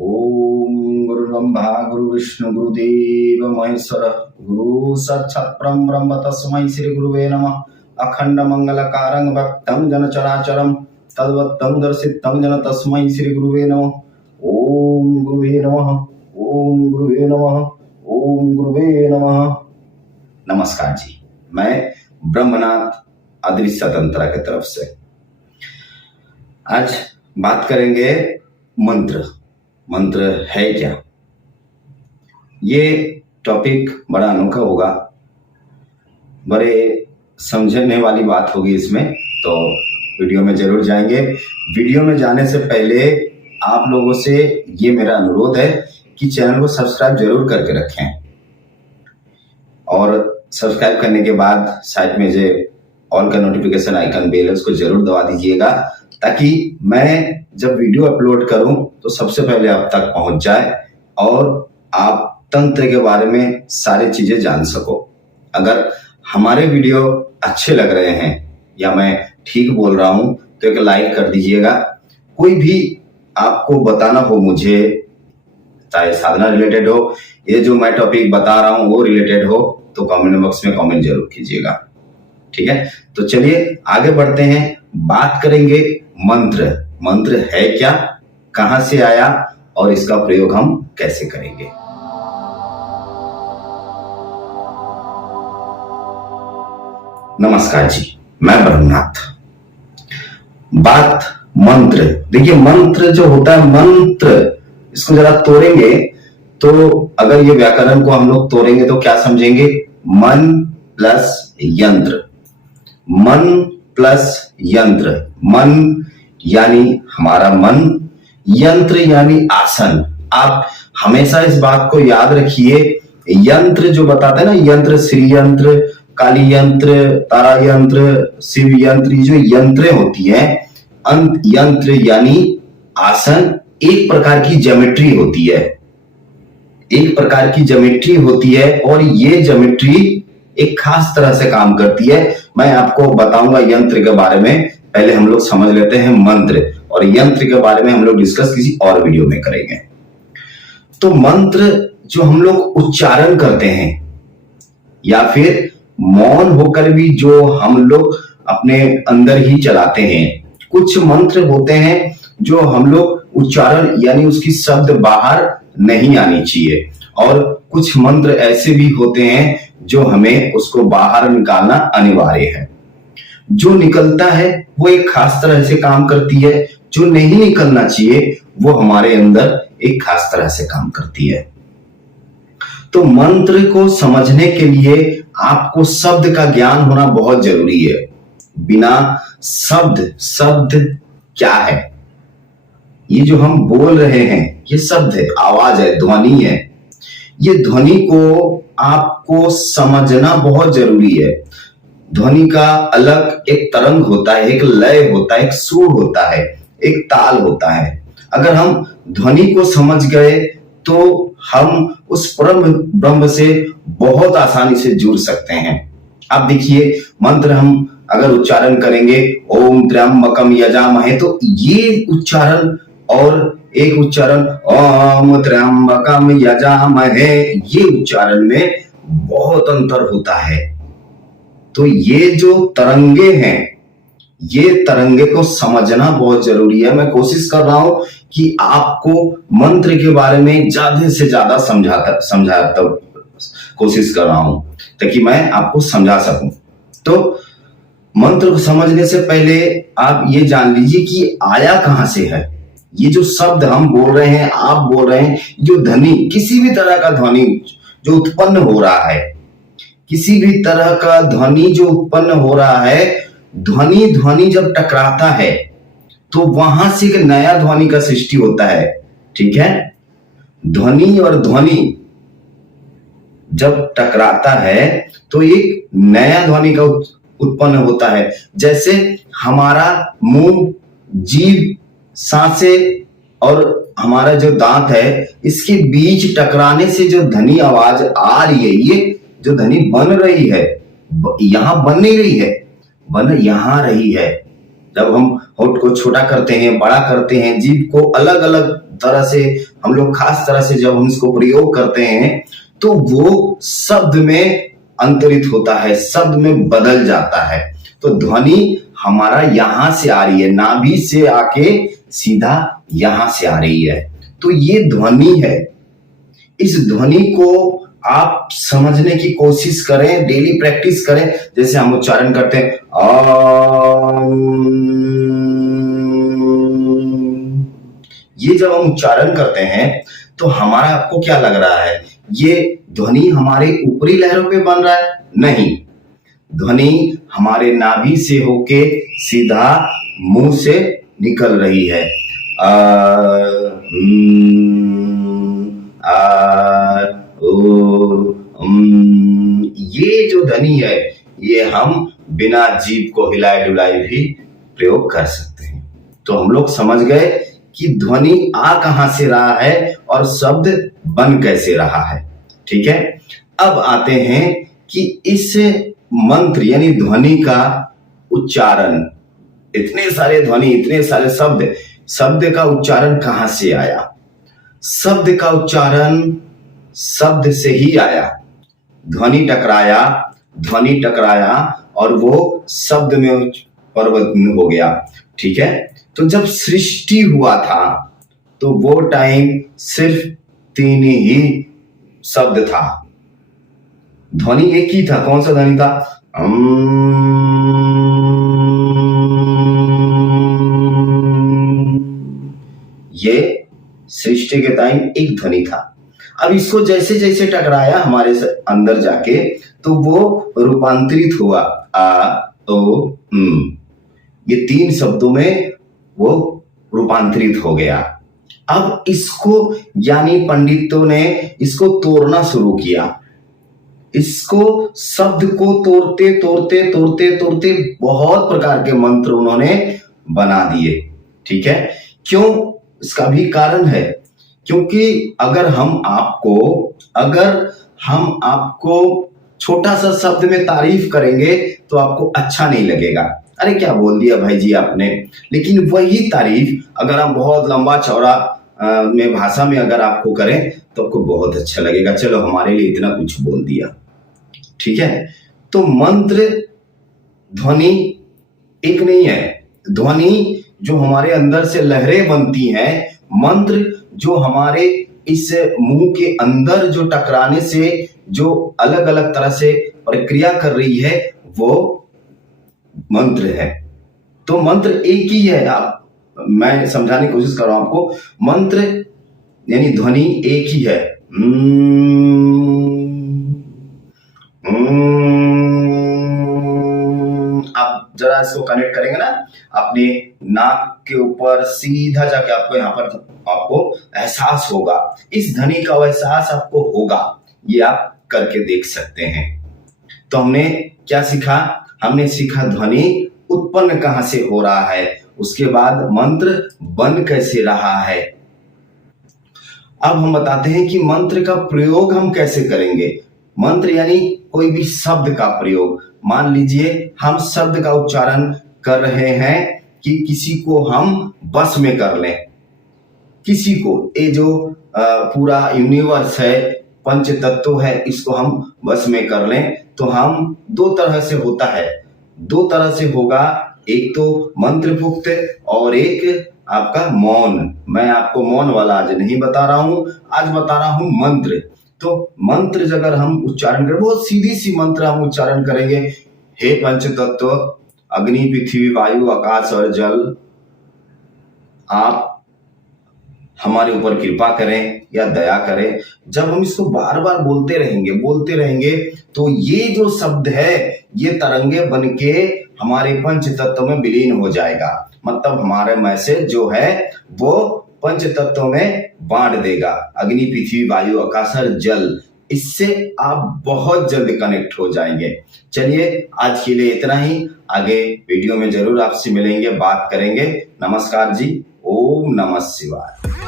ओम गुरु ब्रह्मा गुरु विष्णु गुरुदेव महेश्वर गुरु साक्षात् परम ब्रह्म तस्मै श्री गुरुवे नमः। अखंड मंगलकारं भक्तं जन चराचरं तद्वत्तं दर्शितं जन तस्मै श्री गुरुवे नमः। ओम गुरुवे नमः। ओम गुरुवे नमः। ओम गुरुवे नमः। नमस्कार जी, मैं ब्रह्मनाथ अदृश्य तंत्र की तरफ से आज बात करेंगे मंत्र। मंत्र है क्या? ये टॉपिक बड़ा अनोखा होगा, बड़े समझने वाली बात होगी इसमें, तो वीडियो में जरूर जाएंगे। वीडियो में जाने से पहले आप लोगों से ये मेरा अनुरोध है कि चैनल को सब्सक्राइब जरूर करके रखें और सब्सक्राइब करने के बाद साइड में जो ऑल का नोटिफिकेशन आइकन बेल है उसको जरूर दबा दीजिएगा, ताकि मैं जब वीडियो अपलोड करूं तो सबसे पहले आप तक पहुंच जाए और आप तंत्र के बारे में सारी चीजें जान सको। अगर हमारे वीडियो अच्छे लग रहे हैं या मैं ठीक बोल रहा हूं तो एक लाइक कर दीजिएगा। कोई भी आपको बताना हो मुझे, चाहे साधना रिलेटेड हो, ये जो मैं टॉपिक बता रहा हूं वो रिलेटेड हो, तो कमेंट बॉक्स में कमेंट जरूर कीजिएगा। ठीक है, तो चलिए आगे बढ़ते हैं। बात करेंगे मंत्र। मंत्र है क्या, कहां से आया और इसका प्रयोग हम कैसे करेंगे। नमस्कार जी, मैं ब्रह्मनाथ। बात मंत्र, देखिए मंत्र जो होता है, मंत्र इसको जरा तोड़ेंगे तो अगर ये व्याकरण को हम लोग तोड़ेंगे तो क्या समझेंगे? मन प्लस यंत्र। मन प्लस यंत्र। मन यानी हमारा मन, यंत्र यानी आसन। आप हमेशा इस बात को याद रखिए, यंत्र जो बताते हैं ना, यंत्र श्री यंत्र, काली यंत्र, तारा यंत्र, शिव यंत्र, जो यंत्रें होती हैं, अंत यंत्र यानी आसन एक प्रकार की ज्योमेट्री होती है। एक प्रकार की ज्योमेट्री होती है और ये ज्योमेट्री एक खास तरह से काम करती है। मैं आपको बताऊंगा यंत्र के बारे में, पहले हम लोग समझ लेते हैं मंत्र, और यंत्र के बारे में हम लोग डिस्कस किसी और वीडियो में करेंगे। तो मंत्र जो हम लोग उच्चारण करते हैं या फिर मौन होकर भी जो हम लोग अपने अंदर ही चलाते हैं, कुछ मंत्र होते हैं जो हम लोग उच्चारण यानी उसकी शब्द बाहर नहीं आनी चाहिए, और कुछ मंत्र ऐसे भी होते हैं जो हमें उसको बाहर निकालना अनिवार्य है। जो निकलता है वो एक खास तरह से काम करती है, जो नहीं निकलना चाहिए वो हमारे अंदर एक खास तरह से काम करती है। तो मंत्र को समझने के लिए आपको शब्द का ज्ञान होना बहुत जरूरी है। बिना शब्द क्या है? ये जो हम बोल रहे हैं ये शब्द है, आवाज है, ध्वनि है। ये ध्वनि को आपको समझना बहुत जरूरी है। ध्वनि का अलग एक तरंग होता है, एक लय होता है, एक सुर होता है, एक ताल होता है। अगर हम ध्वनि को समझ गए तो हम उस परम ब्रह्म से बहुत आसानी से जुड़ सकते हैं। आप देखिए, मंत्र हम अगर उच्चारण करेंगे ओम त्र्यंबकम यजामहे, तो ये उच्चारण और एक उच्चारण ओम त्र्यंबकम यजामहे, ये उच्चारण में बहुत अंतर होता है। तो ये जो तरंगे हैं, ये तरंगे को समझना बहुत जरूरी है। मैं कोशिश कर रहा हूं कि आपको मंत्र के बारे में ज्यादा से ज्यादा समझाता कोशिश कर रहा हूं, ताकि मैं आपको समझा सकूं। तो मंत्र को समझने से पहले आप ये जान लीजिए कि आया कहां से है। ये जो शब्द हम बोल रहे हैं, आप बोल रहे हैं, जो ध्वनि, किसी भी तरह का ध्वनि जो उत्पन्न हो रहा है, किसी भी तरह का ध्वनि जो उत्पन्न हो रहा है, ध्वनि जब टकराता है तो वहां से एक नया ध्वनि का सृष्टि होता है। ठीक है, ध्वनि और ध्वनि जब टकराता है तो एक नया ध्वनि का उत्पन्न होता है। जैसे हमारा मुंह, जीभ, सांसें और हमारा जो दांत है, इसके बीच टकराने से जो ध्वनि आवाज आ रही है, ये जो ध्वनि बन रही है, यहां बन नहीं रही है, बन यहां रही है। जब हम होठ को छोटा करते हैं, बड़ा करते हैं, जीभ को अलग अलग तरह से हम लोग खास तरह से जब हम इसको प्रयोग करते हैं तो वो शब्द में अंतरित होता है, शब्द में बदल जाता है। तो ध्वनि हमारा यहां से आ रही है, नाभि से आके सीधा यहां से आ रही है, तो ये ध्वनि है। इस ध्वनि को आप समझने की कोशिश करें, डेली प्रैक्टिस करें। जैसे हम उच्चारण करते हैं ये जब हम उच्चारण करते हैं तो हमारा आपको क्या लग रहा है, ये ध्वनि हमारे ऊपरी लहरों पे बन रहा है? नहीं, ध्वनि हमारे नाभि से होके सीधा मुंह से निकल रही है। ये जो ध्वनि है ये हम बिना जीभ को हिलाए डुलाए भी प्रयोग कर सकते हैं। तो हम लोग समझ गए कि ध्वनि आ कहां से रहा है और शब्द बन कैसे रहा है। ठीक है, अब आते हैं कि इस मंत्र यानी ध्वनि का उच्चारण, इतने सारे ध्वनि, इतने सारे शब्द, शब्द का उच्चारण कहां से आया? शब्द का उच्चारण शब्द से ही आया। ध्वनि टकराया और वो शब्द में परिवर्तन हो गया। ठीक है, तो जब सृष्टि हुआ था तो वो टाइम सिर्फ 3 ही शब्द था, ध्वनि एक ही था। कौन सा ध्वनि था? ये सृष्टि के टाइम एक ध्वनि था। अब इसको जैसे जैसे टकराया हमारे अंदर जाके तो वो रूपांतरित हुआ ये 3 शब्दों में वो रूपांतरित हो गया। अब इसको यानी पंडितों ने इसको तोड़ना शुरू किया। इसको शब्द को तोड़ते बहुत प्रकार के मंत्र उन्होंने बना दिए। ठीक है, क्यों? इसका भी कारण है, क्योंकि अगर हम आपको छोटा सा शब्द में तारीफ करेंगे तो आपको अच्छा नहीं लगेगा, अरे क्या बोल दिया भाई जी आपने। लेकिन वही तारीफ अगर हम बहुत लंबा चौड़ा में भाषा में अगर आपको करें तो आपको बहुत अच्छा लगेगा, चलो हमारे लिए इतना कुछ बोल दिया। ठीक है, तो मंत्र ध्वनि एक नहीं है। ध्वनि जो हमारे अंदर से लहरें बनती हैं, मंत्र जो हमारे इस मुंह के अंदर जो टकराने से जो अलग अलग तरह से प्रक्रिया कर रही है वो मंत्र है। तो मंत्र एक ही है। मैं समझाने की कोशिश कर रहा हूं आपको, मंत्र यानी ध्वनि एक ही है। आप जरा इसको कनेक्ट करेंगे ना अपने नाक के ऊपर सीधा जाके आपको यहाँ पर आपको एहसास होगा, इस ध्वनि का एहसास आपको होगा, ये आप करके देख सकते हैं। तो हमने क्या सीखा? हमने सीखा ध्वनि उत्पन्न कहां से हो रहा है, उसके बाद मंत्र बन कैसे रहा है। अब हम बताते हैं कि मंत्र का प्रयोग हम कैसे करेंगे। मंत्र यानी कोई भी शब्द का प्रयोग। मान लीजिए हम शब्द का उच्चारण कर रहे हैं कि किसी को हम बस में कर लें, किसी को, ये जो पूरा यूनिवर्स है, पंच तत्व है, इसको हम बस में कर लें तो हम 2 तरह से होता है, 2 तरह से होगा। एक तो मंत्रपुक्त और एक आपका मौन। मैं आपको मौन वाला आज नहीं बता रहा हूं, आज बता रहा हूं मंत्र। तो मंत्र अगर हम उच्चारण करें, बहुत सीधी सी मंत्र हम उच्चारण करेंगे, हे पंच तत्व अग्नि पृथ्वी वायु आकाश और जल, आप हमारे ऊपर कृपा करें या दया करें। जब हम इसको बार बार बोलते रहेंगे तो ये जो शब्द है ये तरंगे बन के हमारे पंच तत्व में विलीन हो जाएगा। मतलब हमारा मैसेज जो है वो पंच तत्व में बांट देगा, अग्नि पृथ्वी वायु आकाश और जल। इससे आप बहुत जल्द कनेक्ट हो जाएंगे। चलिए आज के लिए इतना ही, आगे वीडियो में जरूर आपसे मिलेंगे, बात करेंगे। नमस्कार जी, ओम नमः शिवाय।